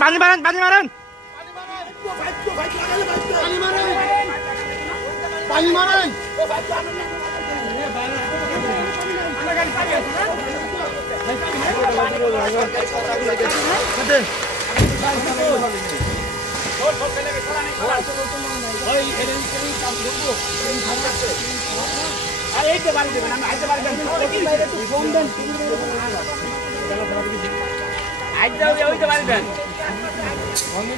পানি মারেন পানি মারেন পানি মারেন এইতে বাড়ি দেবেন আমি আইতে পারি ফোন দেন আইতে হবে ওইতে বাড়ি দেন আমি